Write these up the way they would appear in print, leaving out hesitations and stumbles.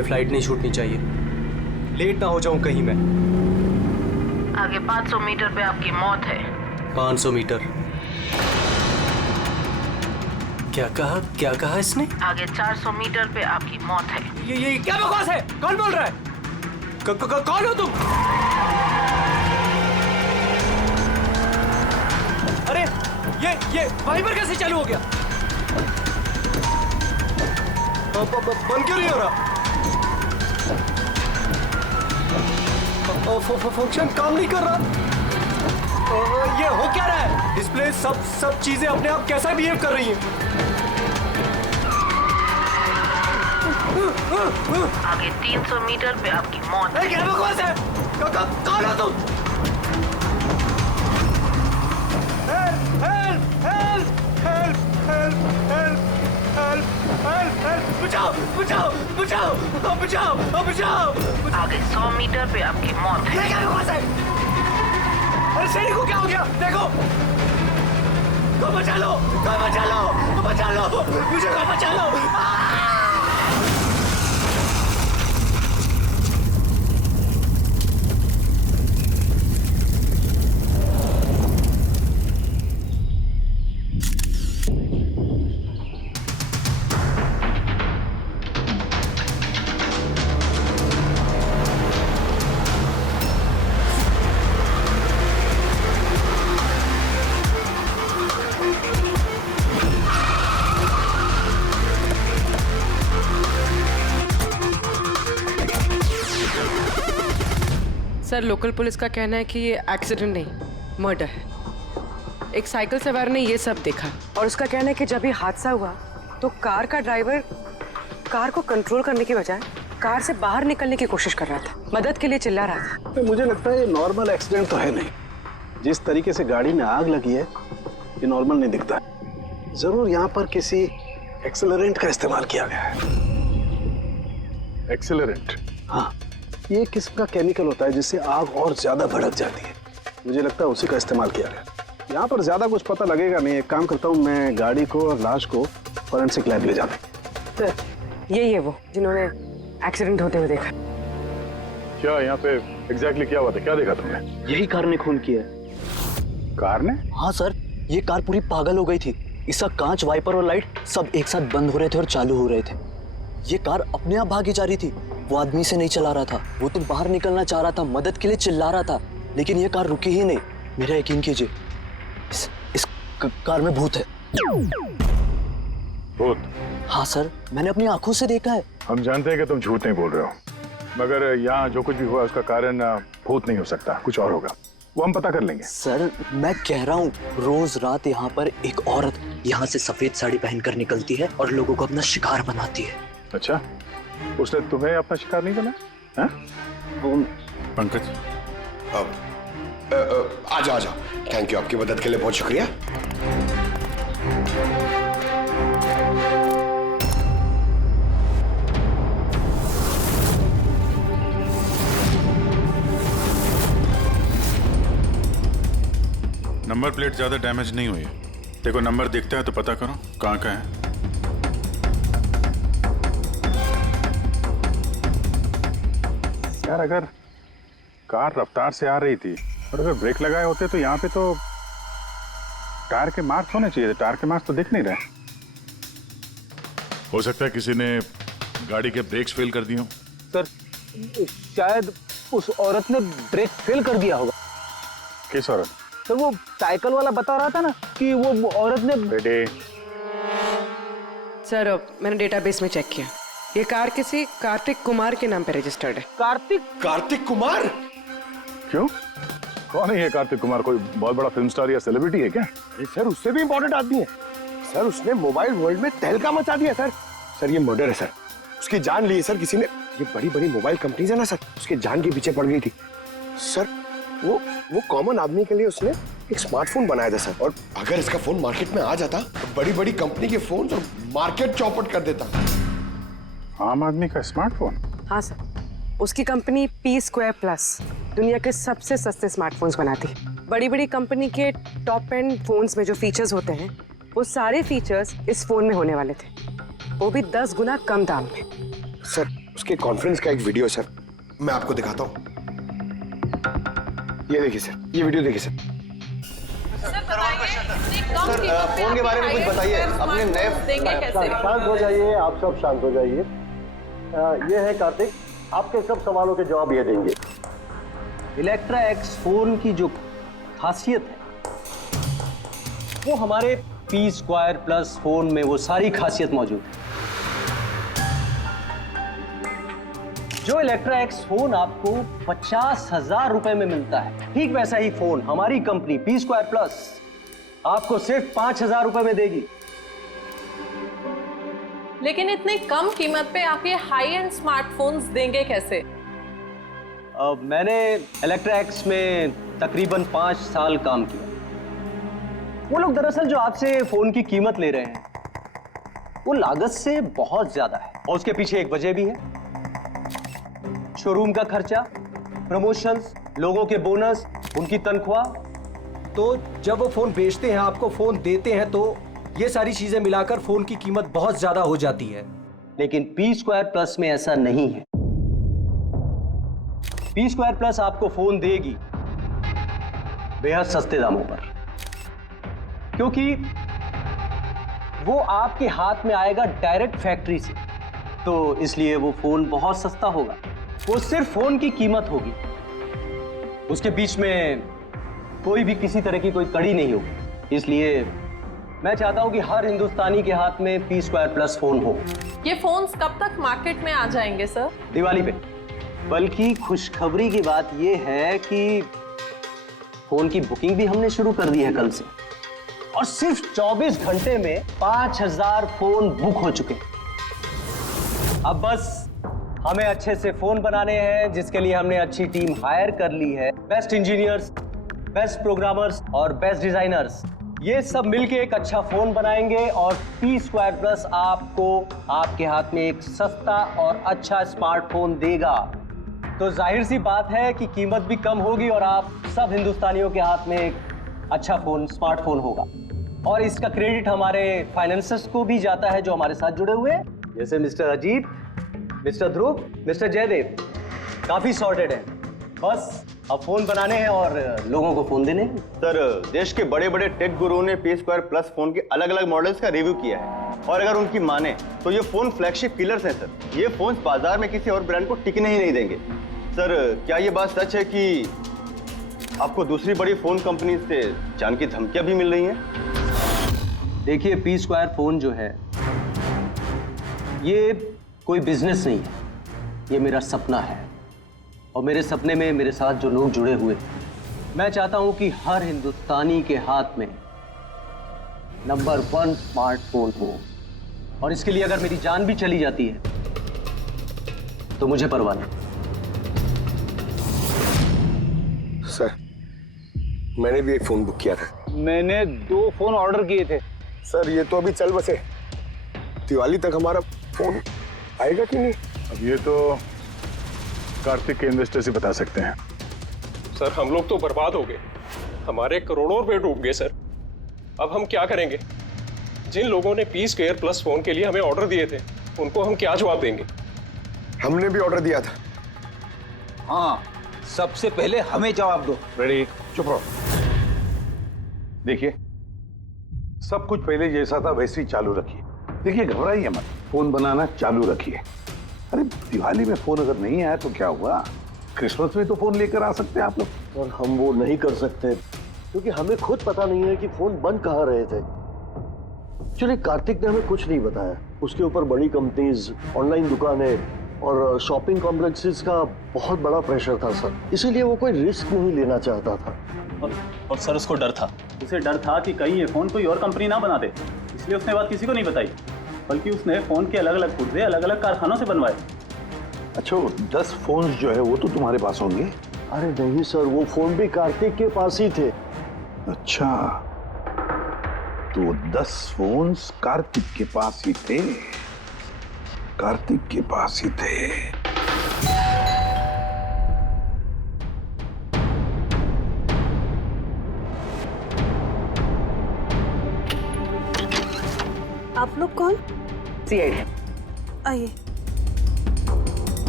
ये फ्लाइट नहीं छूटनी चाहिए। लेट ना हो जाऊं कहीं मैं। आगे 500 मीटर पे आपकी मौत है। 500 मीटर? क्या कहा इसने? आगे 400 मीटर पे आपकी मौत है। ये क्या बकवास है? कौन बोल रहा है? कौन हो तुम? अरे ये वाइपर कैसे चालू हो गया? बंद क्यों नहीं हो रहा? फंक्शन काम नहीं कर रहा। ये हो क्या रहा है? डिस्प्ले सब चीजें अपने आप कैसा बिहेव कर रही हैं? आगे 300 मीटर पे आपकी मौत है। क्या बकवास है? कौन हो तुम? बचाओ! आगे 100 मीटर पे आपकी मौत है। क्या बकवास है? अरे शेरी को क्या हो गया? देखो, बचा लो, मुझे बचा लो। सर, लोकल पुलिस का कहना है कि ये एक्सीडेंट नहीं, मर्डर है। एक साइकिल सवार ने ये सब देखा और उसका कहना है कि जब ये हादसा हुआ तो कार का ड्राइवर कार को कंट्रोल करने की बजाय कार से बाहर निकलने की कोशिश कर रहा था, मदद के लिए चिल्ला रहा था। तो मुझे लगता है ये नॉर्मल एक्सीडेंट तो है नहीं। जिस तरीके से गाड़ी में आग लगी है ये नॉर्मल नहीं दिखता है। जरूर यहाँ पर किसी एक्सेलरेंट का इस्तेमाल किया गया है। एक्सेलरेंट? हाँ, ये किस्म का केमिकल होता है जिससे आग और ज्यादा भड़क जाती है। मुझे लगता है उसी का इस्तेमाल किया गया। यहाँ पर ज्यादा कुछ पता लगेगा नहीं। एक काम करता हूँ, मैं गाड़ी को और लाश को फोरेंसिक लैब ले जाता हूँ। सर, ये वो जिन्होंने एक्सीडेंट होते हुए देखा। क्या यहाँ पे एग्जैक्टली क्या हुआ था? क्या देखा तुमने? यही कार ने खून किया। कार ने? हाँ सर, ये कार पूरी पागल हो गई थी। इसका कांच, वाइपर और लाइट सब एक साथ बंद हो रहे थे और चालू हो रहे थे। ये कार अपने आप भागी जा रही थी। वो आदमी से नहीं चला रहा था, वो तो बाहर निकलना चाह रहा था, मदद के लिए चिल्ला रहा था, लेकिन ये कार रुकी ही नहीं। मेरा यकीन कीजिए, इस कार में भूत है। भूत? हाँ सर, मैंने अपनी आंखों से देखा है। हम जानते हैं कि तुम झूठ नहीं बोल रहे हो, मगर यहाँ जो कुछ भी हुआ उसका कारण भूत नहीं हो सकता, कुछ और होगा। वो हम पता कर लेंगे। सर, मैं कह रहा हूँ, रोज रात यहाँ पर एक औरत यहाँ से सफेद साड़ी पहनकर निकलती है और लोगों को अपना शिकार बनाती है। अच्छा, उसने तुम्हें अपना शिकार नहीं बना? पंकज, आजा। थैंक यू, आपकी मदद के लिए बहुत शुक्रिया। नंबर प्लेट ज्यादा डैमेज नहीं हुई है। देखो, नंबर दिखता है तो पता करो कहाँ का है। यार, अगर कार रफ्तार से आ रही थी और अगर ब्रेक लगाए होते तो यहाँ पे तो टायर के मार्क्स होने चाहिए थे। टायर के मार्क्स तो दिख नहीं रहे। हो सकता है किसी ने गाड़ी के ब्रेक्स फेल कर दिए हो। सर, शायद उस औरत ने ब्रेक फेल कर दिया होगा। किस औरत? सर, वो साइकिल वाला बता रहा था ना कि वो औरत ने। बेटे, सर, मैंने डेटाबेस में चेक किया, ये कार किसी कार्तिक कुमार के नाम पे रजिस्टर्ड है। कार्तिक कुमार? क्यों? कौन है ये कार्तिक कुमार? कोई बहुत बड़ा फिल्म स्टार या सेलिब्रिटी है क्या? सर, उससे भी इम्पोर्टेंट आदमी है सर। उसने मोबाइल वर्ल्ड में तहलका मचा दिया सर। ये मर्डर है सर। उसकी जान ली है सर किसी ने। ये बड़ी मोबाइल कंपनीज है ना सर, उसके जान के पीछे पड़ गई थी सर। वो कॉमन आदमी के लिए उसने एक स्मार्टफोन बनाया था सर। और अगर इसका फोन मार्केट में आ जाता तो बड़ी कंपनी के फोन और मार्केट चौपट कर देता। आम आदमी का स्मार्टफोन? हाँ सर, उसकी कंपनी P2+ दुनिया के सबसे सस्ते स्मार्टफोन्स बनाती है। बड़ी कंपनी के टॉप एंड फोन्स में जो फीचर्स होते हैं वो सारे फीचर्स इस फोन में होने वाले थे, वो भी 10 गुना कम दाम में। सर, उसके कॉन्फ्रेंस का एक वीडियो सर, मैं आपको दिखाता हूँ। ये देखिए सर, ये वीडियो देखिए सर। सर फोन के बारे में कुछ बताइए, अपने नए देंगे कैसे? शांत हो जाइए, आप सब शांत हो जाइए। ये है कार्तिक, आपके सब सवालों के जवाब ये देंगे। इलेक्ट्रा एक्स फोन की जो खासियत है वो हमारे P स्क्वायर प्लस फोन में वो सारी खासियत मौजूद है। जो इलेक्ट्रा एक्स फोन आपको 50,000 रुपए में मिलता है, ठीक वैसा ही फोन हमारी कंपनी P स्क्वायर प्लस आपको सिर्फ 5,000 रुपए में देगी। लेकिन इतनी कम कीमत पे आप ये हाई एंड स्मार्टफोन्स देंगे कैसे? मैंने इलेक्ट्रा एक्स में तकरीबन 5 साल काम किया। वो लोग दरअसल जो आपसे फोन की कीमत ले रहे हैं वो लागत से बहुत ज्यादा है, और उसके पीछे एक वजह भी है। शोरूम का खर्चा, प्रमोशंस, लोगों के बोनस, उनकी तनख्वाह। तो जब वो फोन बेचते हैं, आपको फोन देते हैं, तो ये सारी चीजें मिलाकर फोन की कीमत बहुत ज्यादा हो जाती है। लेकिन P स्क्वायर प्लस में ऐसा नहीं है। P स्क्वायर प्लस आपको फोन देगी बेहद सस्ते दामों पर, क्योंकि वो आपके हाथ में आएगा डायरेक्ट फैक्ट्री से, तो इसलिए वो फोन बहुत सस्ता होगा। वो सिर्फ फोन की कीमत होगी, उसके बीच में कोई भी किसी तरह की कोई कड़ी नहीं होगी। इसलिए मैं चाहता हूं कि हर हिंदुस्तानी के हाथ में P स्क्वायर प्लस फोन हो। ये फोन्स कब तक मार्केट में आ जाएंगे सर? दिवाली पे। बल्कि खुशखबरी की बात ये है कि फोन की बुकिंग भी हमने शुरू कर दी है कल से, और सिर्फ 24 घंटे में 5,000 फोन बुक हो चुके हैं। अब बस हमें अच्छे से फोन बनाने हैं, जिसके लिए हमने अच्छी टीम हायर कर ली है। बेस्ट इंजीनियर्स, बेस्ट प्रोग्रामर्स और बेस्ट डिजाइनर्स, ये सब मिलके एक अच्छा फोन बनाएंगे, और P स्क्वायर प्लस आपको आपके हाथ में एक सस्ता और अच्छा स्मार्टफोन देगा। तो जाहिर सी बात है कि कीमत भी कम होगी और आप सब हिंदुस्तानियों के हाथ में एक अच्छा फोन, स्मार्टफोन होगा। और इसका क्रेडिट हमारे फाइनेंसर्स को भी जाता है जो हमारे साथ जुड़े हुए हैं, जैसे मिस्टर अजीत, मिस्टर ध्रुव, मिस्टर जयदेव। काफी सॉर्टेड है, बस अब फोन बनाने हैं और लोगों को फोन देने हैं। सर देश के बड़े बड़े टेक गुरुओं ने P स्क्वायर प्लस फोन के अलग अलग मॉडल्स का रिव्यू किया है, और अगर उनकी माने तो ये फोन फ्लैगशिप किलर्स हैं सर। ये फोन बाजार में किसी और ब्रांड को टिकने ही नहीं देंगे। सर क्या ये बात सच है कि आपको दूसरी बड़ी फोन कंपनी से जान की धमकियां भी मिल रही हैं? देखिए, P स्क्वायर फोन जो है ये कोई बिजनेस नहीं है, ये मेरा सपना है, और मेरे सपने में मेरे साथ जो लोग जुड़े हुए हैं, मैं चाहता हूं कि हर हिंदुस्तानी के हाथ में नंबर 1 स्मार्टफोन हो, और इसके लिए अगर मेरी जान भी चली जाती है तो मुझे परवाह नहीं। सर मैंने भी एक फोन बुक किया था। मैंने 2 फोन ऑर्डर किए थे। सर ये तो अभी चल बसे, दिवाली तक हमारा फोन आएगा कि नहीं? अब ये तो कार्तिक के इन्वेस्टर से बता सकते हैं। सर हम लोग तो बर्बाद हो गए, हमारे करोड़ों रुपए डूब गए सर। अब हम क्या करेंगे? जिन लोगों ने P स्क्वायर प्लस फोन के लिए हमें ऑर्डर दिए थे, उनको हम क्या जवाब देंगे? हमने भी ऑर्डर दिया था। हाँ, सबसे पहले हमें जवाब दो। रेडी, चुप रहो। देखिए, सब कुछ पहले जैसा था वैसे ही चालू रखिए। देखिए, घबराइए मत, फोन बनाना चालू रखिए। अरे दिवाली में फोन अगर नहीं आया तो क्या हुआ, क्रिसमस में तो फोन लेकर आ सकते हैं आप लोग। और हम वो नहीं कर सकते क्योंकि हमें खुद पता नहीं है कि फोन बन कहाँ रहे थे। चलिए, कार्तिक ने हमें कुछ नहीं बताया। उसके ऊपर बड़ी कंपनीज, ऑनलाइन दुकानें और शॉपिंग कॉम्प्लेक्सेस का बहुत बड़ा प्रेशर था सर, इसीलिए वो कोई रिस्क नहीं लेना चाहता था। और सर उसको डर था, उसे डर था कि कहीं ये फोन कोई और कंपनी ना बना दे, इसलिए उसने बात किसी को नहीं बताई, बल्कि उसने फोन के अलग अलग पुर्जे अलग अलग कारखानों से बनवाए। अच्छा, 10 फोन जो है वो तो तुम्हारे पास होंगे? अरे नहीं सर, वो फोन भी कार्तिक के पास ही थे। अच्छा, तो 10 फोन कार्तिक के पास ही थे। कार्तिक के पास ही थे। आप लोग कौन? CID। आइए।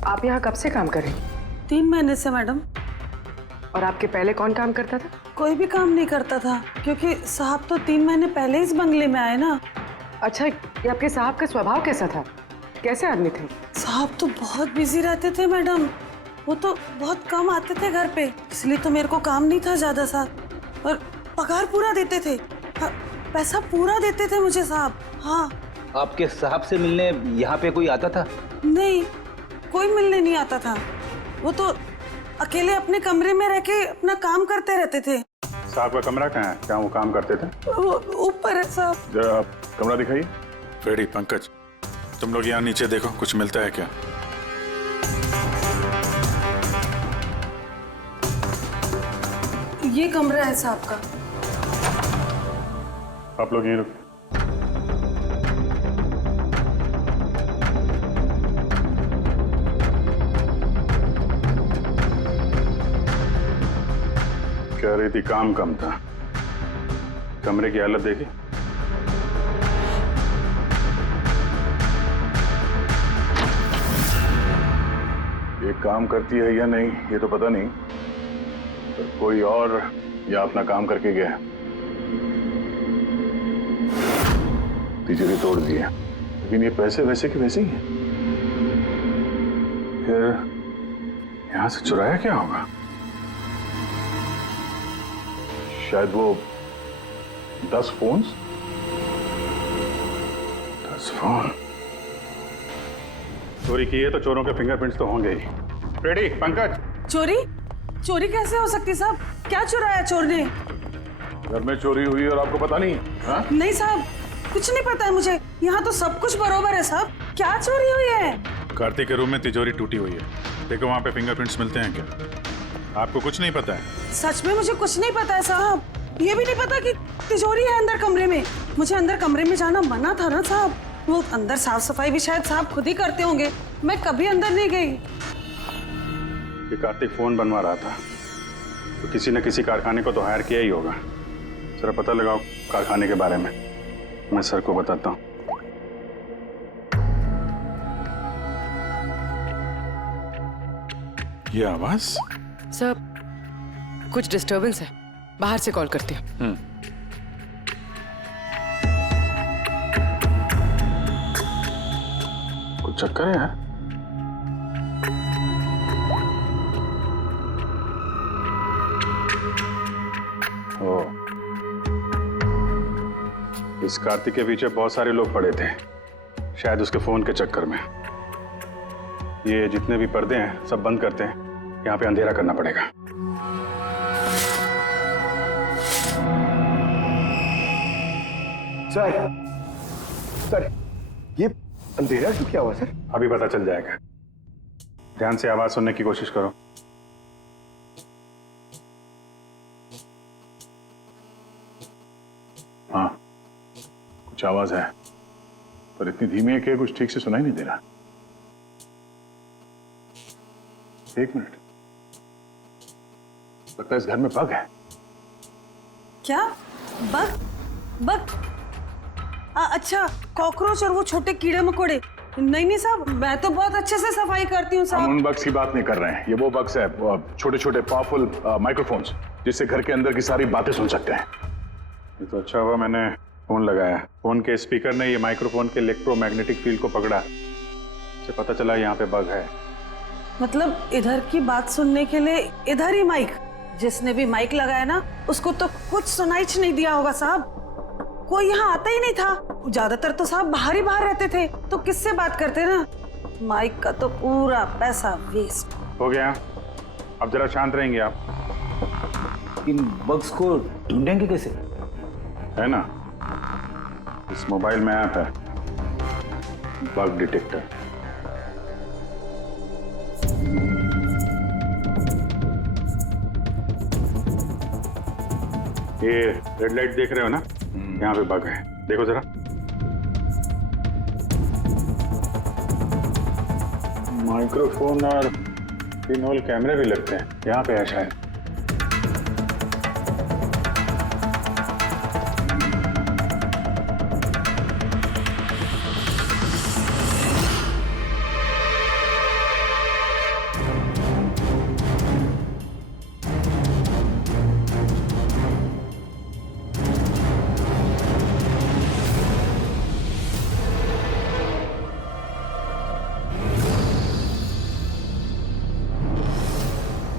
आप यहाँ कब से काम कर रही? 3 महीने से मैडम। और आपके पहले कौन काम करता था? कोई भी काम नहीं करता था, क्योंकि साहब तो 3 महीने पहले इस बंगले में आए ना। अच्छा, ये आपके साहब का स्वभाव कैसा था? कैसे आदमी थे? साहब तो बहुत बिजी रहते थे मैडम। वो तो बहुत कम आते थे घर पे, इसलिए तो मेरे को काम नहीं था ज्यादा सा। और पगार पूरा देते थे, पैसा पूरा देते थे मुझे साहब। हाँ। आपके साहब से मिलने यहाँ पे कोई आता था? नहीं, कोई मिलने नहीं आता था। वो तो अकेले अपने कमरे में रह के अपना काम करते रहते थे। साहब का कमरा कहाँ है? क्या वो काम करते थे? वो ऊपर है साहब। जरा आप कमरा दिखाइए। फ्रेडी, पंकज, तुम लोग यहाँ नीचे देखो, कुछ मिलता है क्या? ये कमरा है साहब का। आप लोग यहीं रुको। कह रही थी काम कम था, कमरे की हालत देखी? ये काम करती है या नहीं ये तो पता नहीं, पर कोई और या अपना काम करके गया। तिजोरी तोड़ दी है, लेकिन ये पैसे वैसे के वैसे ही हैं। फिर यहां से चुराया क्या होगा? शायद वो 10 फोन। चोरी की है तो चोरों के फिंगरप्रिंट्स तो होंगे ही। रेडी पंकज? चोरी? चोरी कैसे हो सकती साहब? क्या चुराया चोर ने? घर में चोरी हुई और आपको पता नहीं? हाँ? नहीं साहब, कुछ नहीं पता है मुझे। यहाँ तो सब कुछ बरोबर है साहब। क्या चोरी हुई है? कार्तिक के रूम में तिजोरी टूटी हुई है, देखो वहाँ पे फिंगरप्रिंट्स मिलते हैं क्या? आपको कुछ नहीं पता है? सच में मुझे कुछ नहीं पता है साहब। ये भी नहीं पता कि तिजोरी है अंदर कमरे में। मुझे अंदर कमरे में जाना मना था ना साहब। वो अंदर साफ सफाई भी शायद साहब खुद ही करते होंगे, मैं कभी अंदर नहीं गई। ये कार्तिक फोन बनवा रहा था, तो किसी न किसी कारखाने को तो हायर किया ही होगा। जरा पता लगाओ कारखाने के बारे में, मैं सर को बताता हूँ। ये आवाज? सर, कुछ डिस्टरबेंस है, बाहर से कॉल करती हूँ। कुछ चक्कर है यार? इस कार्तिक के पीछे बहुत सारे लोग पड़े थे, शायद उसके फोन के चक्कर में। ये जितने भी पर्दे हैं सब बंद करते हैं, यहाँ पे अंधेरा करना पड़ेगा। सर, ये अंधेरा क्यों क्या हुआ सर? अभी पता चल जाएगा, ध्यान से आवाज सुनने की कोशिश करो। हाँ, कुछ आवाज है, पर इतनी धीमी है कि कुछ ठीक से सुनाई नहीं दे रहा। एक मिनट, लगता है इस घर में बग है। क्या बग? बग? अच्छा, कॉकरोच और वो छोटे कीड़े मकोड़े। नहीं साहब, मैं तो बहुत अच्छे से सफाई करती हूँ साहब। हम उन बग्स की बात नहीं कर रहे हैं, ये वो बग्स है, छोटे छोटे पावरफुल माइक्रोफोन्स, जिससे घर के अंदर की सारी बातें सुन सकते हैं। ये तो अच्छा हुआ मैंने फोन लगाया। फोन के स्पीकर ने ये माइक्रोफोन के इलेक्ट्रोमैग्नेटिक फील्ड को पकड़ा, इससे पता चला यहाँ पे बग है। मतलब इधर की बात सुनने के लिए इधर ही माइक? जिसने भी माइक लगाया ना, उसको तो कुछ सुनाई नहीं दिया होगा साहब। कोई यहाँ आता ही नहीं था, ज्यादातर तो साहब बाहर ही बाहर रहते थे, तो किससे बात करते ना। माइक का तो पूरा पैसा वेस्ट हो गया। अब जरा शांत रहेंगे आप। इन बग्स को ढूंढेंगे कैसे? है ना, इस मोबाइल में ऐप है बग डिटेक्टर। ये रेड लाइट देख रहे हो ना, यहाँ पे बग है, देखो जरा। माइक्रोफोन और पिनहोल कैमरे भी लगते हैं, यहाँ पे है शायद।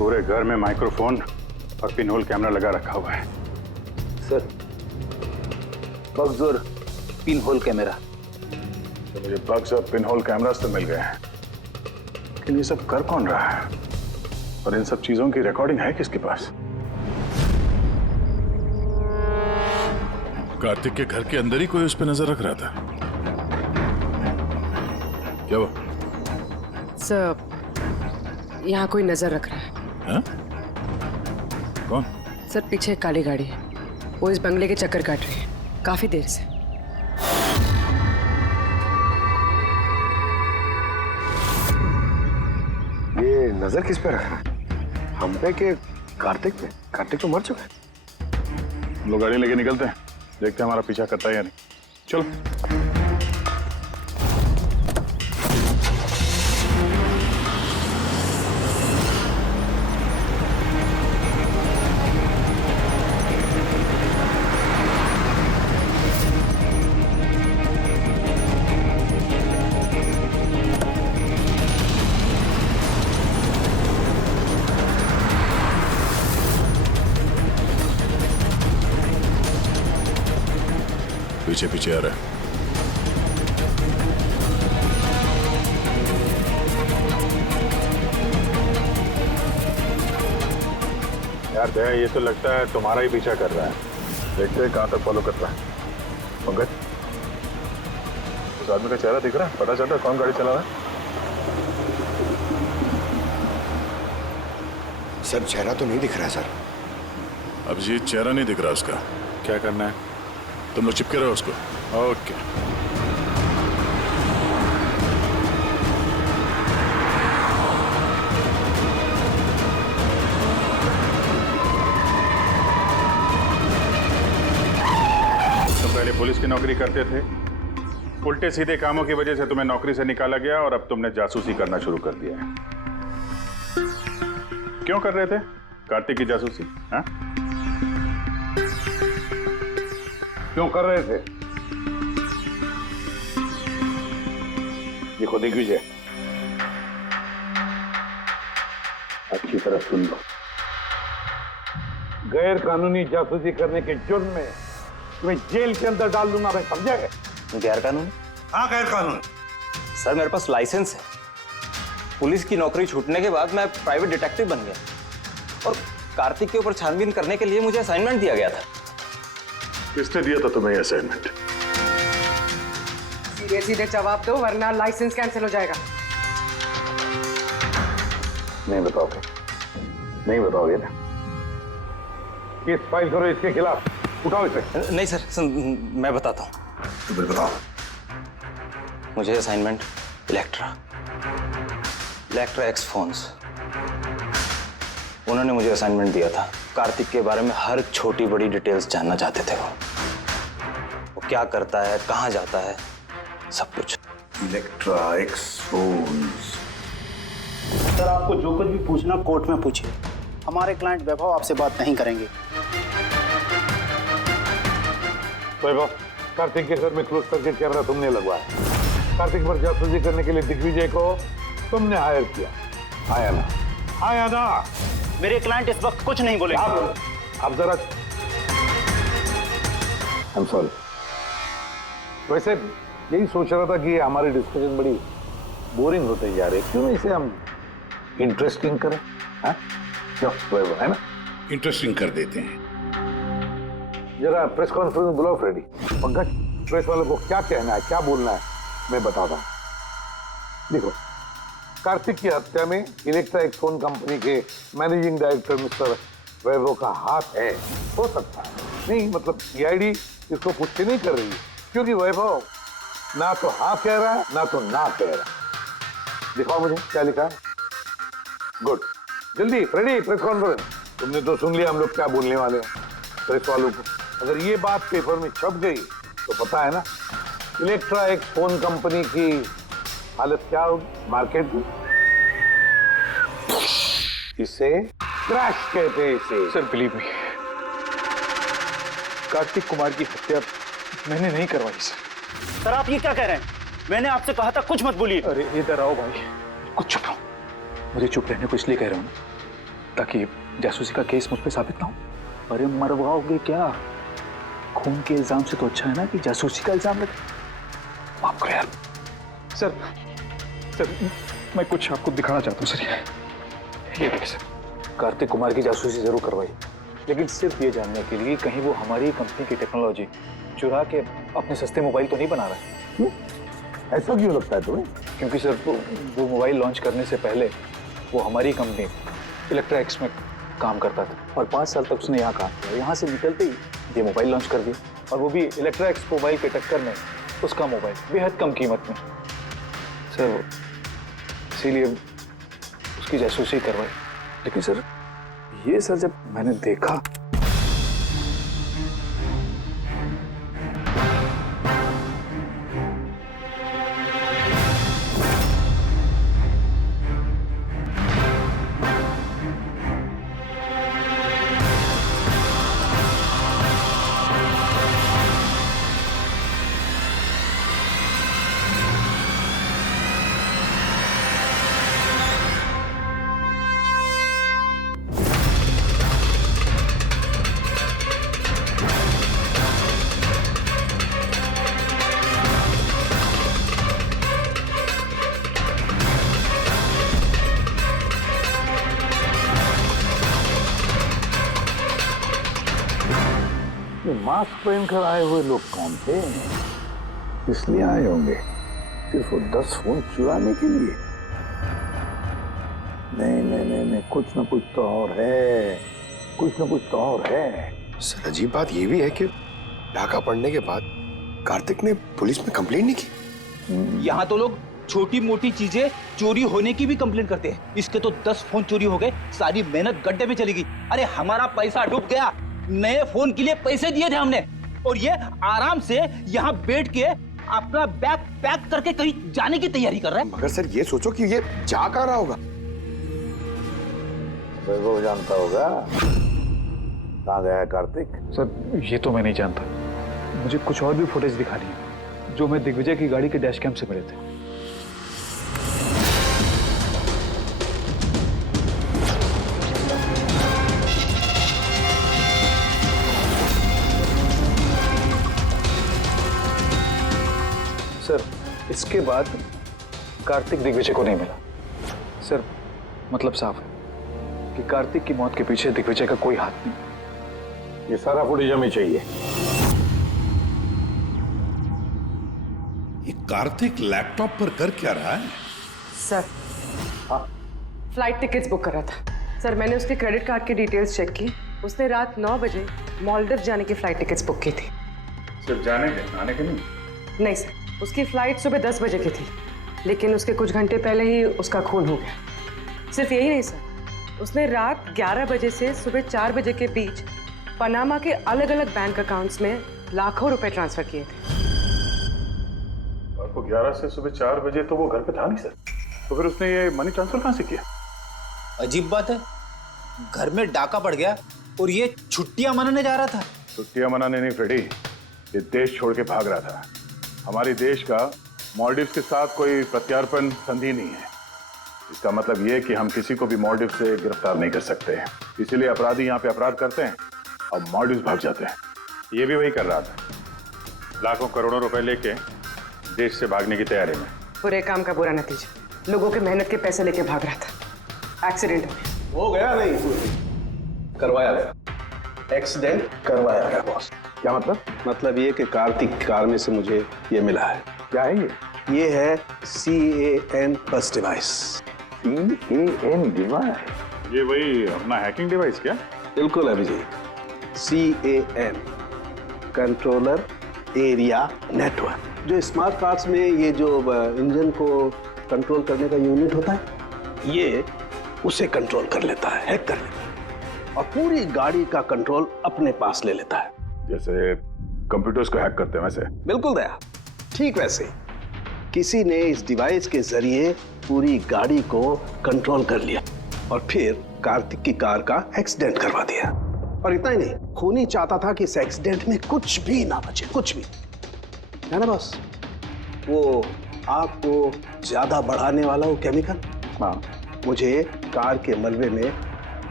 पूरे घर में माइक्रोफोन और पिन होल कैमरा लगा रखा हुआ है। सर, बग्स और पिन होल कैमरा। तो मुझे बग्स और पिन होल कैमरास तो मिल गए हैं, लेकिन ये सब कर कौन रहा है और इन सब चीजों की रिकॉर्डिंग है किसके पास? कार्तिक के घर के अंदर ही कोई उस पर नजर रख रहा था। क्या वो? सर, यहाँ कोई नजर रख रहा है। हाँ? कौन? सर, पीछे एक काली गाड़ी है, वो इस बंगले के चक्कर काट रही है काफी देर से। ये नजर किस पे रख रहा है? हम पे कि कार्तिक पे? कार्तिक तो मर चुका है। हम लोग गाड़ी लेके निकलते हैं, देखते हैं हमारा पीछा करता है या नहीं। चलो। पीछे पीछे आ रहा है। यार दया, ये तो लगता है तुम्हारा ही पीछा कर रहा है। देखते हैं कहां तक फॉलो करता है। पंकज, उस आदमी का चेहरा दिख रहा है? पता चल रहा है कौन गाड़ी चला रहा है? सर, चेहरा तो नहीं दिख रहा है सर। अभिजीत, चेहरा नहीं दिख रहा उसका। क्या करना है? तुम लोग चिपके रहो उसको। ओके। तुम पहले पुलिस की नौकरी करते थे, उल्टे सीधे कामों की वजह से तुम्हें नौकरी से निकाला गया और अब तुमने जासूसी करना शुरू कर दिया है। क्यों कर रहे थे कार्तिक की जासूसी? हाँ? क्यों कर रहे थे? देखो दिग्विजय, अच्छी तरह सुन लो। गैर कानूनी जासूसी करने के जुर्म में तुम्हें जेल के अंदर डाल दूंगा मैं, समझा गए? गैर कानूनी? हाँ, गैर कानूनी। सर, मेरे पास लाइसेंस है। पुलिस की नौकरी छूटने के बाद मैं प्राइवेट डिटेक्टिव बन गया और कार्तिक के ऊपर छानबीन करने के लिए मुझे असाइनमेंट दिया गया था। किसने दिया था तुम्हें असाइनमेंट? सीधे सीधे जवाब दो वरना लाइसेंस कैंसिल हो जाएगा। नहीं बताओगे? नहीं बताओगे ना? केस फाइल करो इसके खिलाफ, उठाओ इसे। नहीं सर, मैं बताता हूँ। तो फिर बताओ। मुझे असाइनमेंट इलेक्ट्रा एक्स फोन्स, उन्होंने मुझे असाइनमेंट दिया था। कार्तिक के बारे में हर छोटी बड़ी डिटेल्स जानना चाहते थे। वो क्या करता है, कहाँ जाता है, सब कुछ। Electra x phones. सर, आपको जो कुछ भी पूछना कोर्ट में पूछिए। हमारे क्लाइंट वैभव आपसे बात नहीं करेंगे। वैभव, कार्तिक के घर में क्लोज सर्किट कैमरा तुमने लगवाया। कार्तिक पर जासूसी करने के लिए दिग्विजय को तुमने हायर किया, आया ना? आया ना? मेरे क्लाइंट इस वक्त कुछ नहीं बोले। आप जरा, I'm sorry। वैसे यही सोच रहा था कि हमारी डिस्कशन बड़ी बोरिंग होते जा रही है, क्यों इसे हम इंटरेस्टिंग करें? हाँ, क्यों वैभव, है ना? इंटरेस्टिंग कर देते हैं। जरा प्रेस कॉन्फ्रेंस बुलाओ फ्रेडी। पंकज, प्रेस वालों को क्या कहना है, क्या बोलना है, मैं बताता हूँ। देखो, कार्तिक की हत्या में इलेक्ट्रा एक्स फोन कंपनी के मैनेजिंग डायरेक्टर मिस्टर वैभव का हाथ है, हो सकता है। नहीं मतलब सीआईडी इसको पुष्टि नहीं कर रही है, क्योंकि वैभव ना तो हाँ कह रहा है ना तो ना कह रहा है। दिखाओ मुझे क्या लिखा है। गुड, जल्दी फ्रेडी, प्रेस कॉन्फ्रेंस। तुमने तो सुन लिया हम लोग क्या बोलने वाले हैं। प्रेस वालों को अगर ये बात पेपर में छप गई तो पता है ना इलेक्ट्रा एक्स फोन कंपनी की हालत क्या होगी मार्केट में। इसे क्रैश कहते हैं इसे। Sir believe me, Kartik Kumar की हत्या मैंने नहीं करवाई सर। सर, आप ये क्या कह रहे हैं? मैंने आपसे कहा था कुछ मत बोलिए। अरे इधर आओ भाई, कुछ चुप रहो। मुझे चुप रहने को इसलिए कह रहा हूँ ना ताकि जासूसी का केस मुझ पे साबित ना हो। अरे मरवाओगे क्या? खून के इल्जाम से तो अच्छा है ना कि जासूसी का इल्जाम लगे। माफ करो यार। सर मैं कुछ आपको दिखाना चाहता हूँ सर। ये देखिए सर, कार्तिक कुमार की जासूसी जरूर करवाई, लेकिन सिर्फ ये जानने के लिए कहीं वो हमारी कंपनी की टेक्नोलॉजी चुरा के अपने सस्ते मोबाइल तो नहीं बना रहा है। ऐसा क्यों लगता है तुम्हें? क्योंकि सर वो मोबाइल लॉन्च करने से पहले वो हमारी कंपनी इलेक्ट्रा एक्स में काम करता था और 5 साल तक उसने यहाँ काम किया। यहाँ से निकलते ही ये मोबाइल लॉन्च कर दिया, और वो भी इलेक्ट्रा एक्स मोबाइल के टक्कर में उसका मोबाइल बेहद कम कीमत में। सर इसीलिए उसकी जासूसी करवाई। लेकिन सर ये सर जब मैंने देखा मास्क पहनकर आए हुए लोग कौन थे? इसलिए आए होंगे सिर्फ वो 10 फोन चुराने के लिए? नहीं, कुछ ना कुछ तो और है, कुछ ना कुछ तो और है। सर अजीब बात ये भी है कि डाका पड़ने के बाद कार्तिक ने पुलिस में कंप्लेंट नहीं की। यहाँ तो लोग छोटी मोटी चीजें चोरी होने की भी कंप्लेंट करते हैं। इसके तो 10 फोन चोरी हो गए, सारी मेहनत गड्ढे में चली गई। अरे हमारा पैसा डूब गया, नए फोन के लिए पैसे दिए थे हमने, और ये आराम से यहाँ बैठ के अपना बैग पैक करके कहीं जाने की तैयारी कर रहा है। मगर सर ये सोचो कि ये जा कहाँ रहा होगा? वो जानता होगा कहाँ गया है कार्तिक। सर ये तो मैं नहीं जानता, मुझे कुछ और भी फुटेज दिखानी है जो मैं दिग्विजय की गाड़ी के डैश कैम से मिले थे। सर इसके बाद कार्तिक दिग्विजय को नहीं मिला। सर मतलब साफ है कि कार्तिक की मौत के पीछे दिग्विजय का कोई हाथ नहीं। ये सारा फुटेज हमें चाहिए। ये कार्तिक लैपटॉप पर कर क्या रहा है? सर फ्लाइट टिकट्स बुक कर रहा था। सर मैंने उसके क्रेडिट कार्ड की डिटेल्स चेक की, उसने रात 9 बजे मालदीव जाने की फ्लाइट टिकट्स बुक की थी। सिर्फ जाने के, आने के नहीं? नहीं सर, उसकी फ्लाइट सुबह 10 बजे की थी, लेकिन उसके कुछ घंटे पहले ही उसका खून हो गया। सिर्फ यही नहीं सर, उसने रात 11 बजे से सुबह 4 बजे के बीच पनामा के अलग अलग बैंक अकाउंट्स में लाखों रुपए ट्रांसफर किए थे। आपको 11 से सुबह 4 बजे तो वो घर पे था नहीं सर, तो फिर उसने ये मनी ट्रांसफर कहाँ से किया? अजीब बात है, घर में डाका पड़ गया और ये छुट्टियां मनाने जा रहा था। छुट्टियां मनाने नहीं फ्रेडी, ये देश छोड़ के भाग रहा था। हमारे देश का मालदीव्स के साथ कोई प्रत्यार्पण संधि नहीं है। इसका मतलब ये कि हम किसी को भी मालदीव से गिरफ्तार नहीं कर सकते हैं, इसीलिए अपराधी यहाँ पे अपराध करते हैं और मालदीव्स भाग जाते हैं। ये भी वही कर रहा था, लाखों करोड़ों रुपए लेके देश से भागने की तैयारी में। बुरे काम का बुरा नतीजा, लोगों के मेहनत के पैसे लेके भाग रहा था, एक्सीडेंट हो गया। नहीं करवाया गया, एक्सीडेंट करवाया गया बॉस। क्या मतलब? मतलब ये कि कार्तिक कार में से मुझे ये मिला है। क्या है ये? ये है CAN बस डिवाइस। CAN device? ये वही अपना हैकिंग डिवाइस क्या? बिल्कुल Abhijit, CAN controller area network. जो स्मार्ट कार्स में ये जो इंजन को कंट्रोल करने का यूनिट होता है, ये उसे कंट्रोल कर लेता है, हैक कर लेता है और पूरी गाड़ी का कंट्रोल अपने पास ले लेता है। जैसे कंप्यूटर्स को हैक करते हैं वैसे? बिल्कुल दया, ठीक वैसे। किसी ने इस डिवाइस के जरिए पूरी गाड़ी को कंट्रोल कर लिया और फिर कार्तिक की कार का एक्सीडेंट करवा दिया। और इतना ही नहीं, खूनी चाहता था कि इस एक्सीडेंट में कुछ भी ना बचे, कुछ भी, है ना बॉस? वो आग को ज्यादा बढ़ाने वाला वो केमिकल, हाँ, मुझे कार के मलबे में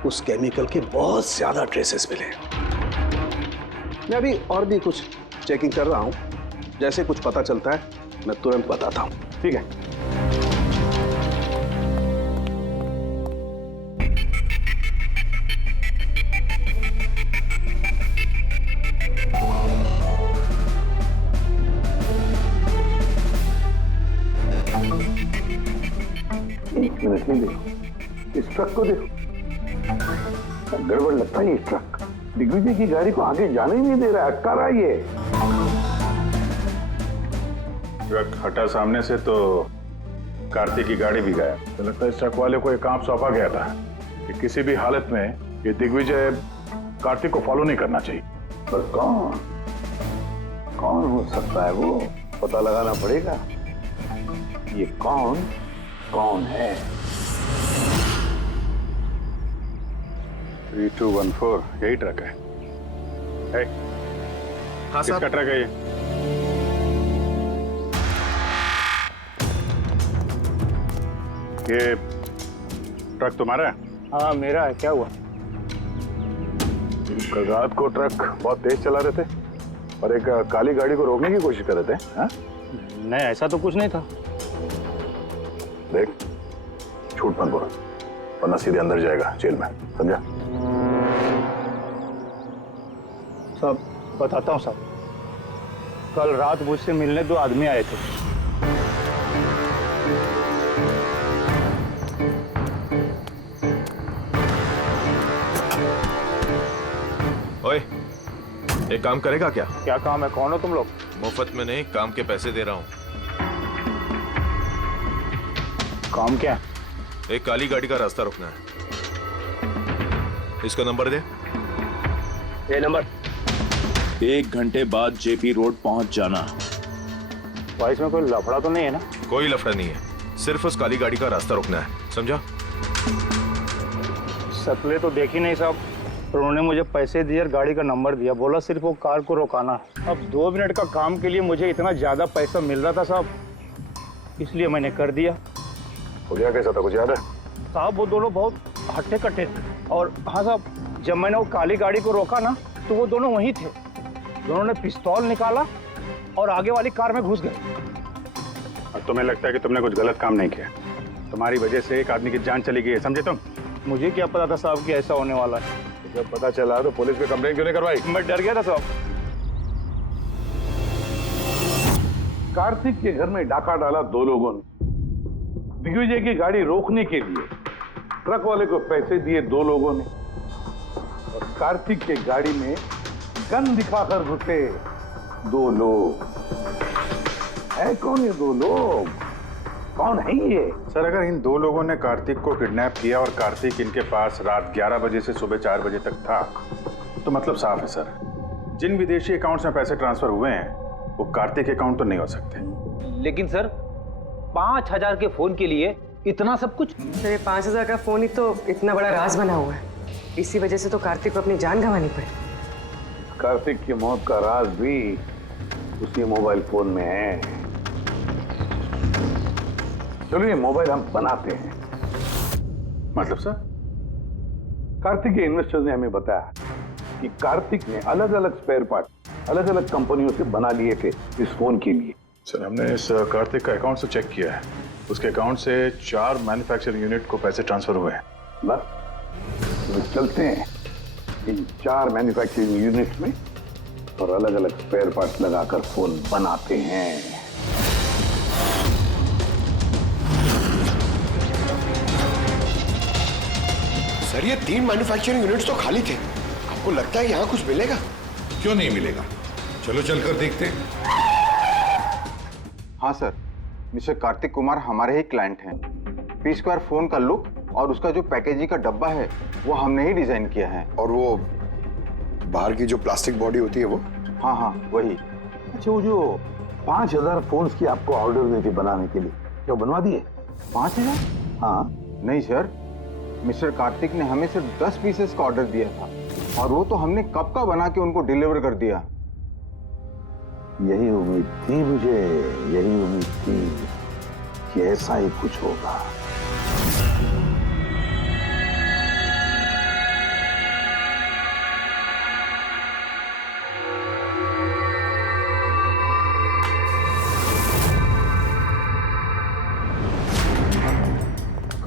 उस केमिकल के बहुत ज्यादा ट्रेसेस मिले। मैं अभी और भी कुछ चेकिंग कर रहा हूं, जैसे कुछ पता चलता है मैं तुरंत बताता हूं। ठीक है? एक मिनट ही देखो, इस ट्रक को देखो, गड़बड़ लगता है। ये ट्रक दिग्विजय की गाड़ी को आगे जाने ही नहीं दे रहा है, अटका रहा है ये। ट्रक हटा सामने से तो कार्तिक की गाड़ी भी गया। तो लगता है इस ट्रक वाले को एक काम सौंपा गया था कि किसी भी हालत में ये दिग्विजय कार्तिक को फॉलो नहीं करना चाहिए। पर कौन कौन हो सकता है वो पता लगाना पड़ेगा। ये कौन कौन है? 3214 यही ट्रक है। हाँ किसका ट्रक है ये? ये ट्रक तुम्हारा है? हाँ मेरा है। क्या हुआ? कल रात को ट्रक बहुत तेज चला रहे थे और एक काली गाड़ी को रोकने की कोशिश कर रहे थे। हाँ? नहीं ऐसा तो कुछ नहीं था। देख, झूठ मत बोल वरना सीधे अंदर जाएगा जेल में, समझा? साहब बताता हूँ साहब, कल रात मुझसे मिलने 2 आदमी आए थे। ओए, एक काम करेगा क्या? क्या काम है? कौन हो तुम लोग? मुफ्त में नहीं, काम के पैसे दे रहा हूँ। काम क्या? एक काली गाड़ी का रास्ता रोकना है। इसका नंबर दे। ये नंबर। 1 घंटे बाद जेपी रोड पहुंच जाना। भाई इसमें कोई लफड़ा तो नहीं है ना? कोई लफड़ा नहीं है, सिर्फ उस काली गाड़ी का रास्ता रोकना है, समझा? शक्लें तो देखी नहीं साहब, पर उन्होंने मुझे पैसे दिए और गाड़ी का नंबर दिया, बोला सिर्फ वो कार को रोकाना है। अब 2 मिनट का काम के लिए मुझे इतना ज्यादा पैसा मिल रहा था साहब, इसलिए मैंने कर दिया। हो गया कैसा था, कुछ याद है? साहब वो दोनों बहुत हट्टे कट्टे थे। और हाँ साहब, जब मैंने वो काली गाड़ी को रोका ना तो वो दोनों वहीं थे। दोनों ने पिस्तौल निकाला और आगे वाली कार में घुस गए। अब तुम्हें लगता है कि तुमने कुछ गलत काम नहीं किया? तुम्हारी वजह से एक आदमी की जान चली गई है, समझे तुम? मुझे क्या पता था साहब कि ऐसा होने वाला है। जब पता चला तो पुलिस पे कंप्लेंट क्यों नहीं करवाई? मैं डर गया था साहब। कार्तिक के घर में डाका डाला 2 लोगों ने। दिग्विजय की गाड़ी रोकने के लिए ट्रक वाले को पैसे दिए 2 लोगों ने, और कार्तिक के गाड़ी में गन दिखाकर घुसे 2 लोग। है कौन ये 2 लोग? कौन है ये? सर, अगर इन 2 लोगों ने कार्तिक को किडनैप किया और कार्तिक इनके पास रात 11 बजे से सुबह 4 बजे तक था, तो मतलब साफ है सर, जिन विदेशी अकाउंट्स में पैसे ट्रांसफर हुए हैं वो कार्तिक अकाउंट तो नहीं हो सकते। लेकिन सर 5000 के फोन के लिए इतना सब कुछ? सर ये 5000 का फोन ही तो इतना बड़ा राज बना हुआ है, इसी वजह से तो कार्तिक को अपनी जान गंवानी पड़ी। कार्तिक की मौत का राज भी उसी मोबाइल फोन में है। चलो ये मोबाइल हम बनाते हैं। मतलब सर? कार्तिक के इन्वेस्टर्स ने हमें बताया कि कार्तिक ने अलग अलग स्पेयर पार्ट अलग अलग कंपनियों से बना लिए थे इस फोन के लिए। सर, हमने इस कार्तिक का अकाउंट से चेक किया है, उसके अकाउंट से 4 मैन्युफैक्चरिंग यूनिट को पैसे ट्रांसफर हुए हैं। बस तो चलते हैं इन 4 मैन्युफैक्चरिंग यूनिट में और अलग अलग स्पेयर पार्ट लगाकर फोन बनाते हैं। सर ये 3 मैन्युफैक्चरिंग यूनिट्स तो खाली थे, आपको लगता है यहाँ कुछ मिलेगा? क्यों नहीं मिलेगा, चलो चलकर देखते हैं। हाँ सर, मिस्टर कार्तिक कुमार हमारे ही क्लाइंट हैं। पी स्क्वायर फोन का लुक और उसका जो पैकेजिंग का डब्बा है वो हमने ही डिजाइन किया है। और वो बाहर की जो प्लास्टिक बॉडी होती है वो? हाँ हाँ वही। अच्छा, वो जो 5000 फोन्स की आपको ऑर्डर दी थी बनाने के लिए, क्या बनवा दिए? 5000? हाँ। नहीं सर, मिस्टर कार्तिक ने हमें सिर्फ 10 पीसेस का ऑर्डर दिया था और वो तो हमने कब का बना के उनको डिलीवर कर दिया। यही उम्मीद थी मुझे, यही उम्मीद थी कि ऐसा ही कुछ होगा।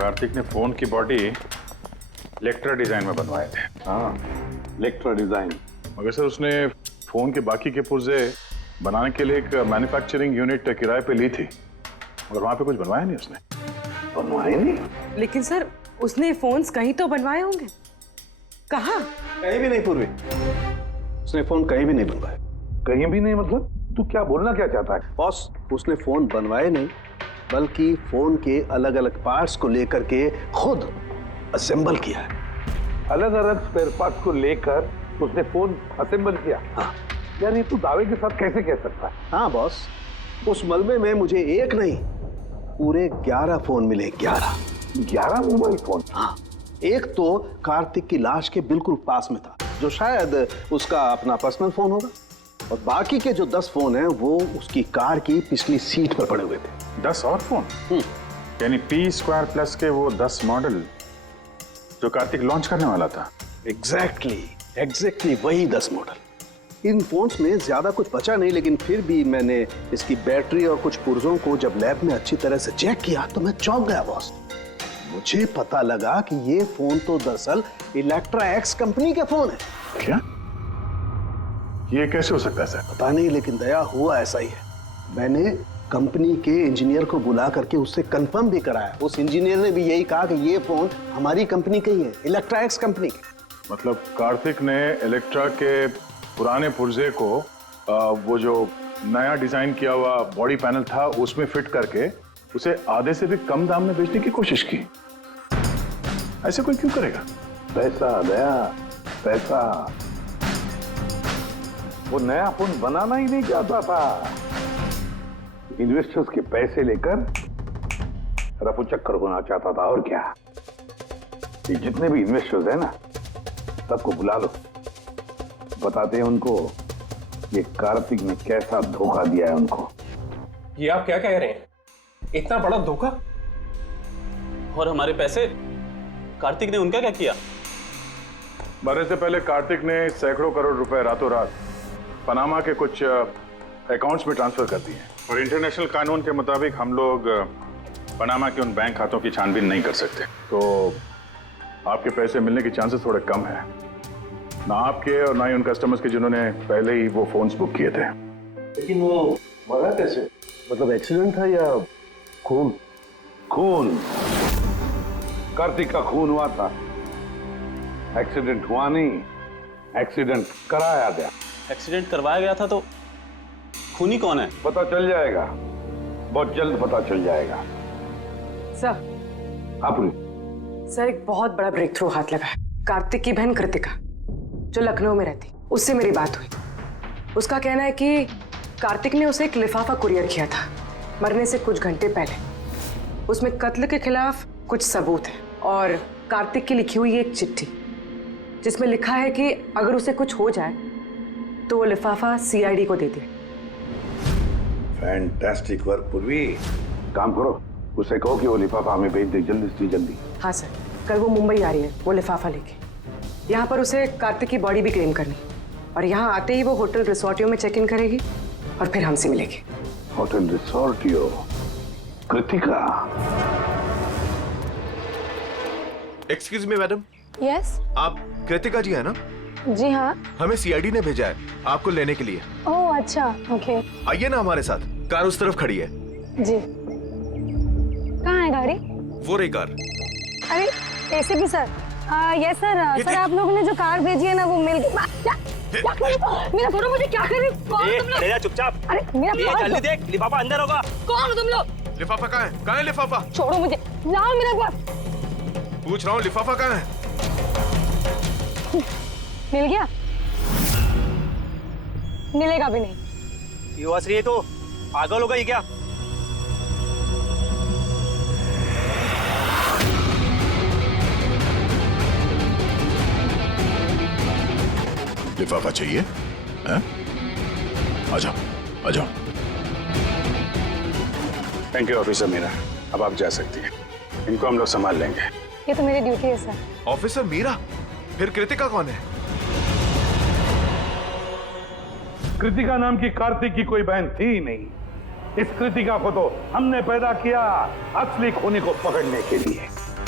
कार्तिक ने फोन की बॉडी इलेक्ट्रा डिजाइन में बनवाए थे। हाँ, इलेक्ट्रा डिजाइन। मगर सर उसने फोन के बाकी के पुर्जे बनाने के लिए एक मैन्युफैक्चरिंग यूनिट किराए पे ली थी, मगर वहां पे कुछ बनवाया नहीं उसने। बनवाए नहीं? लेकिन सर उसने फोन्स कहीं तो बनवाए होंगे। कहाँ? कहीं भी नहीं पूर्वी, उसने फोन कहीं भी नहीं बनवाए। कहीं भी नहीं मतलब? तू क्या बोलना क्या चाहता है? बॉस, उसने फोन बनवाए नहीं, बल्कि फोन के अलग अलग पार्ट्स को लेकर के खुद असेंबल किया है। अलग अलग स्पेयर पार्ट्स को लेकर उसने फोन असेंबल किया? हाँ। यार ये तू दावे के साथ कैसे कह सकता है? हाँ बॉस, उस मलबे में मुझे एक नहीं पूरे 11 फोन मिले। 11 मोबाइल फोन? हाँ, एक तो कार्तिक की लाश के बिल्कुल पास में था, जो शायद उसका अपना पर्सनल फोन होगा, और बाकी के जो 10 फोन हैं वो उसकी कार की पिछली सीट पर पड़े हुए थे। 10 और फोन? यानी P2+ के वो 10 मॉडल जो कार्तिक लॉन्च करने वाला था। एग्जैक्टली वही 10 मॉडल। इन फोन्स में ज्यादा कुछ बचा नहीं, लेकिन फिर भी मैंने इसकी बैटरी और कुछ पुर्जों को जब लैब में अच्छी तरह से चेक किया तो मैं चौंक गया बॉस। मुझे पता लगा कि ये फोन तो दरअसल इलेक्ट्रा एक्स कंपनी के फोन है। क्या? ये कैसे हो सकता है सर? पता नहीं, लेकिन दया हुआ ऐसा ही है। मैंने कंपनी के इंजीनियर को बुला करके उससे कंफर्म भी कराया। उस इंजीनियर ने भी यही कहा कि ये फोन हमारी कंपनी का ही है, इलेक्ट्रा एक्स कंपनी के। मतलब कार्तिक ने इलेक्ट्रा के पुराने पुर्जे को वो जो नया डिजाइन किया हुआ बॉडी पैनल था उसमें फिट करके उसे आधे से भी कम दाम में बेचने की कोशिश की। ऐसे कोई क्यों करेगा? पैसा दया, पैसा। वो नया फोन बनाना ही नहीं चाहता था, इन्वेस्टर्स के पैसे लेकर रफू चक्कर होना चाहता था। और क्या, ये जितने भी इन्वेस्टर्स हैं ना, सबको बुला लो, बताते हैं उनको ये कार्तिक ने कैसा धोखा दिया है उनको। ये आप क्या कह रहे हैं? इतना बड़ा धोखा? और हमारे पैसे कार्तिक ने उनका क्या किया? मरने से पहले कार्तिक ने सैकड़ों करोड़ रुपए रातों रात पनामा के कुछ अकाउंट्स में ट्रांसफर कर दिए, और इंटरनेशनल कानून के मुताबिक हम लोग पनामा के उन बैंक खातों की छानबीन नहीं कर सकते। तो आपके पैसे मिलने के चांसेस थोड़े कम है, ना आपके और ना ही उन कस्टमर्स के जिन्होंने पहले ही वो फोन्स बुक किए थे। लेकिन वो मरा कैसे? मतलब एक्सीडेंट था या खून? खून, कार्तिक का खून हुआ था। एक्सीडेंट हुआ नहीं, एक्सीडेंट कराया गया। एक्सीडेंट करवाया गया था तो खूनी कौन है? पता चल जाएगा, बहुत जल्द पता चल जाएगा। सर। आप सर, एक बहुत बड़ा ब्रेक थ्रू हाथ लगा है। कार्तिक की बहन कृतिका, जो लखनऊ में रहती, उससे मेरी बात हुई। उसका कहना है कि कार्तिक ने उसे एक लिफाफा कुरियर किया था मरने से कुछ घंटे पहले। उसमें कत्ल के खिलाफ कुछ सबूत है, और कार्तिक की लिखी हुई एक चिट्ठी जिसमें लिखा है कि अगर उसे कुछ हो जाए तो वो लिफाफा CID को दे दे। फैंटास्टिक वर्क पूर्वी। काम करो, उसे कहो कि वो लिफाफा हमें भेज दे जल्दी से जल्दी। हाँ सर, कल वो मुंबई आ रही है वो लिफाफा लेके। यहाँ पर उसे कार्तिक की बॉडी भी क्लेम करनी, और यहाँ आते ही वो होटल रिसोर्टियो में चेक इन करेगी और फिर हमसे मिलेगी। Hotel रिसोर्टियो? Kritika? Excuse me madam. Yes. आप कृतिका जी है ना? जी हाँ। हमें CID ने भेजा है आपको लेने के लिए। ओह अच्छा, ओके। आइए ना हमारे साथ, कार उस तरफ खड़ी है। जी। कहाँ है गाड़ी? वो रही कार। अरे ACP sir. Yes sir. Sir आप लोगों ने जो कार भेजी है ना वो मिल गई। मेरा फोटो मुझे क्या कर रही हो तुम लोग? चुपचाप। अरे मेरा जल्दी देख, लिफाफा अंदर होगा। कौन हो तुम लोग? लिफाफा कहाँ है? कहाँ है लिफाफा? छोड़ो मुझे, लाओ मेरा पास। पूछ रहा हूँ लिफाफा कहाँ है? मिल गया? मिलेगा भी नहीं। ये हंस रही है तो पागल हो गई क्या? लिफाफा चाहिए? हैं? आ जाओ, आ जाओ। थैंक यू ऑफिसर मीरा, अब आप जा सकती हैं। इनको हम लोग संभाल लेंगे। ये तो मेरी ड्यूटी है सर। ऑफिसर मीरा? फिर कृतिका कौन है? कृतिका नाम की कार्तिक की कोई बहन थी ही नहीं। इस कृतिका को तो हमने पैदा किया असली खूनी को पकड़ने के लिए।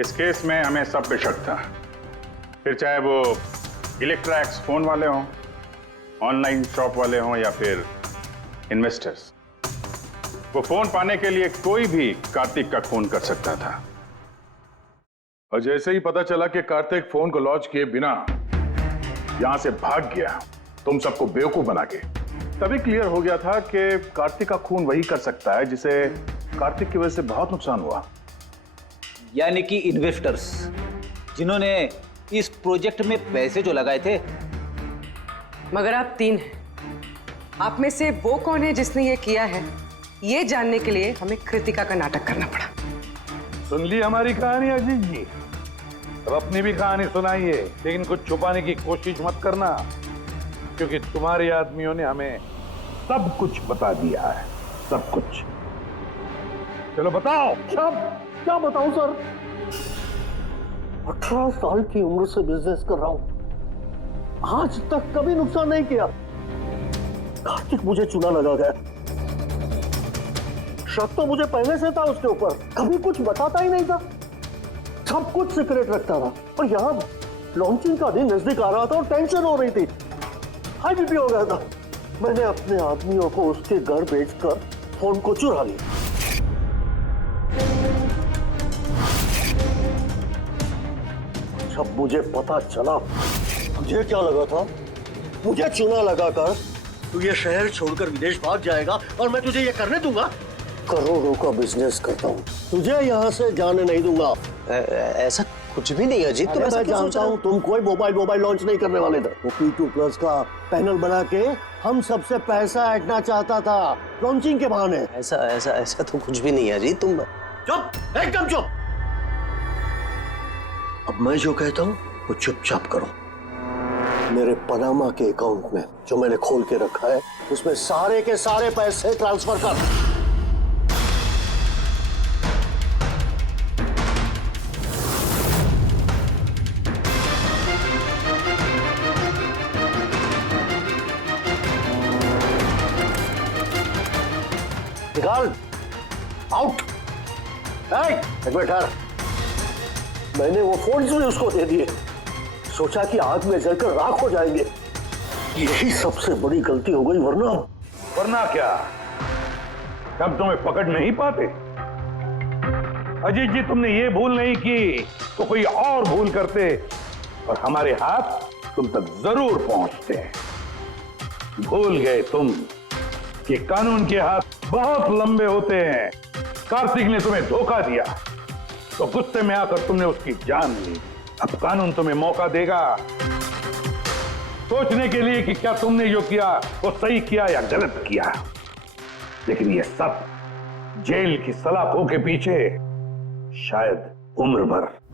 इस केस में हमें सब पे शक था, फिर चाहे वो इलेक्ट्रैक्स फोन वाले हों, ऑनलाइन शॉप वाले हों या फिर इन्वेस्टर्स। वो फोन पाने के लिए कोई भी कार्तिक का खून कर सकता था। और जैसे ही पता चला कि कार्तिक फोन को लॉन्च किए बिना यहां से भाग गया, तुम सबको बेवकूफ बना के, तभी क्लियर हो गया था कि कार्तिक का खून वही कर सकता है जिसे कार्तिक की वजह से बहुत नुकसान हुआ। यानी कि इन्वेस्टर्स जिन्होंने इस प्रोजेक्ट में पैसे जो लगाए थे। मगर आप 3 हैं। आप में से वो कौन है जिसने ये किया है, ये जानने के लिए हमें कृतिका का नाटक करना पड़ा। सुन ली हमारी कहानी अजीत जी? अब अपनी भी कहानी सुनाइए, लेकिन कुछ छुपाने की कोशिश मत करना, क्योंकि तुम्हारे आदमियों ने हमें सब कुछ बता दिया है, सब कुछ। चलो बताओ। क्या बताऊं सर? 18 साल की उम्र से बिजनेस कर रहा हूं, आज तक कभी नुकसान नहीं किया। कार्तिक मुझे चुना लगा गया। शक तो मुझे पहले से था उसके ऊपर, कभी कुछ बताता ही नहीं था, सब कुछ सीक्रेट रखता था। और यहाँ लॉन्चिंग का दिन नजदीक आ रहा था और टेंशन हो रही थी, हाई बीपी हो गया था। मैंने अपने आदमियों को उसके घर भेजकर फोन को चुरा लिया। जब मुझे पता चला, मुझे क्या लगा था, मुझे चुना लगाकर तू ये शहर छोड़कर विदेश भाग जाएगा और मैं तुझे ये करने दूंगा। करोड़ों का बिजनेस करता हूँ, तुझे यहाँ से जाने नहीं दूंगा। ऐसा कुछ भी नहीं अजीत, तुम ऐसा क्यों सोच रहे हो? तुम कोई मोबाइल लॉन्च नहीं करने वाले थे। वो P2+ का पैनल बना के हम सबसे पैसा ऐंठना चाहता था लॉन्चिंग के बहाने। ऐसा तो कुछ भी नहीं है अजीत, तुम चुप, एकदम चुप। अब मैं जो कहता हूँ वो चुपचाप करो। मेरे पनामा के अकाउंट में जो मैंने खोल के रखा है, उसमें सारे के सारे पैसे ट्रांसफर कर। निकाल, आउट। एक मिनट ठहर। मैंने वो फोन भी उसको दे दिए, सोचा कि आग में जलकर राख हो जाएंगे। यही सबसे बड़ी गलती हो गई, वरना क्या, तब तुम्हें पकड़ नहीं पाते। अजीत जी, तुमने ये भूल नहीं की तो कोई और भूल करते और हमारे हाथ तुम तक जरूर पहुंचते। भूल गए तुम कि कानून के हाथ बहुत लंबे होते हैं। कार्तिक ने तुम्हें धोखा दिया तो गुस्से में आकर तुमने उसकी जान ली। अब कानून तुम्हें मौका देगा सोचने के लिए कि क्या तुमने जो किया वो सही किया या गलत किया। लेकिन ये सब जेल की सलाखों के पीछे शायद उम्र भर